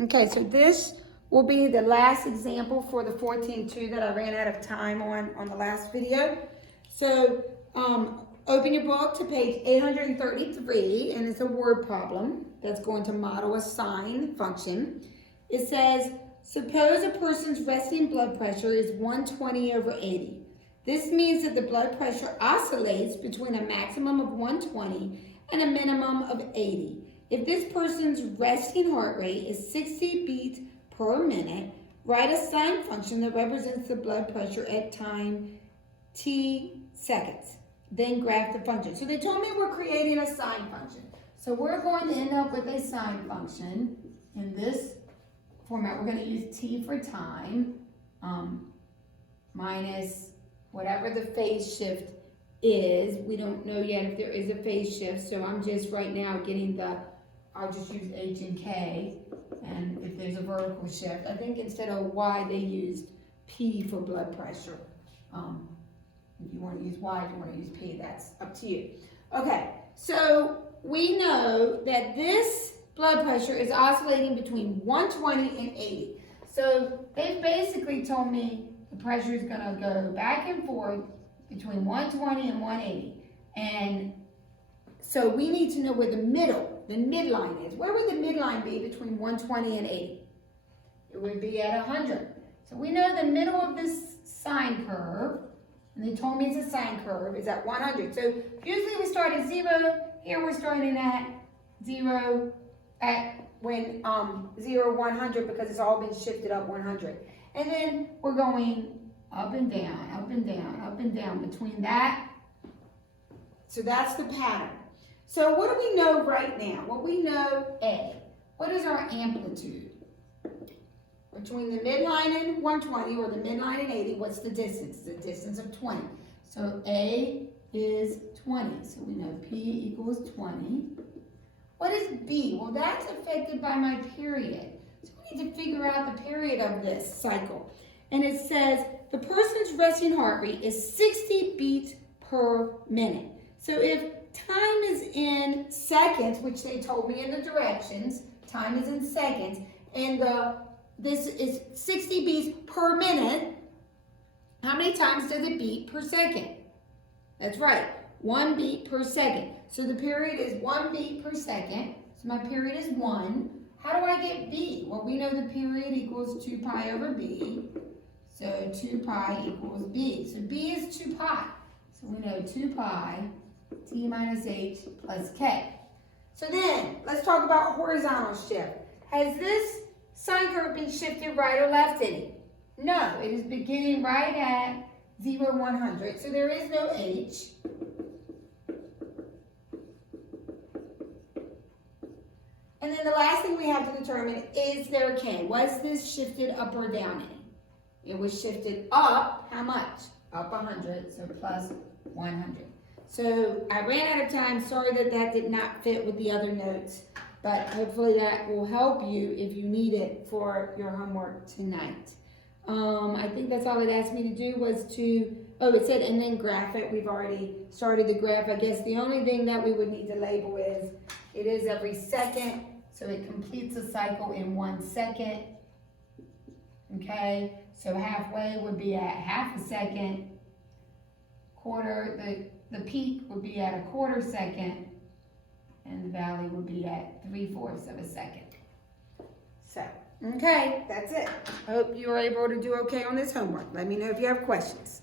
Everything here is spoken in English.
Okay, so this will be the last example for the 14.2 that I ran out of time on the last video. So open your book to page 833, and it's a word problem that's going to model a sine function. It says, suppose a person's resting blood pressure is 120/80. This means that the blood pressure oscillates between a maximum of 120 and a minimum of 80. If this person's resting heart rate is 60 beats per minute, write a sine function that represents the blood pressure at time t seconds. Then graph the function. So they told me we're creating a sine function. So we're going to end up with a sine function in this format. We're going to use t for time minus whatever the phase shift is. We don't know yet if there is a phase shift, so I'm just right now getting I'll just use h and k, and if there's a vertical shift. I think instead of y, they used p for blood pressure. If you want to use y, if you want to use p, that's up to you. Okay, so we know that this blood pressure is oscillating between 120 and 80. So they basically told me the pressure is going to go back and forth between 120 and 180. And so we need to know where the midline is. Where would the midline be between 120 and 80? It would be at 100. So we know the middle of this sine curve, and they told me it's a sine curve, is at 100. So usually we start at 0. Here we're starting at 0 when 0, 100, because it's all been shifted up 100. And then we're going up and down, up and down, up and down between that. So that's the pattern. So what do we know right now? Well, we know A. What is our amplitude? Between the midline and 120, or the midline and 80, what's the distance? The distance of 20. So A is 20. So we know P equals 20. What is B? Well, that's affected by my period. So we need to figure out the period of this cycle. And it says the person's resting heart rate is 60 beats per minute. So if time is in seconds, which they told me in the directions, time is in seconds, and this is 60 beats per minute, how many times does it beat per second? That's right, 1 beat per second. So the period is 1 beat per second, so my period is 1. How do I get B? Well, we know the period equals 2 pi over B, so 2 pi equals B. So B is 2 pi, so we know 2 pi t minus h plus k. So then, let's talk about horizontal shift. Has this sine curve been shifted right or left any? No, it is beginning right at 0, 100, so there is no h. And then the last thing we have to determine, is there a k? Was this shifted up or down any? It was shifted up, how much? Up 100, so plus 100. So I ran out of time. Sorry that did not fit with the other notes, but hopefully that will help you if you need it for your homework tonight. I think that's all it asked me to do was to, it said, and then graph it. We've already started the graph. I guess the only thing that we would need to label is, it is every second, so it completes a cycle in 1 second. Okay, so halfway would be at half a second. The peak would be at a quarter second, and the valley would be at 3/4 of a second. So, okay, that's it. I hope you were able to do okay on this homework. Let me know if you have questions.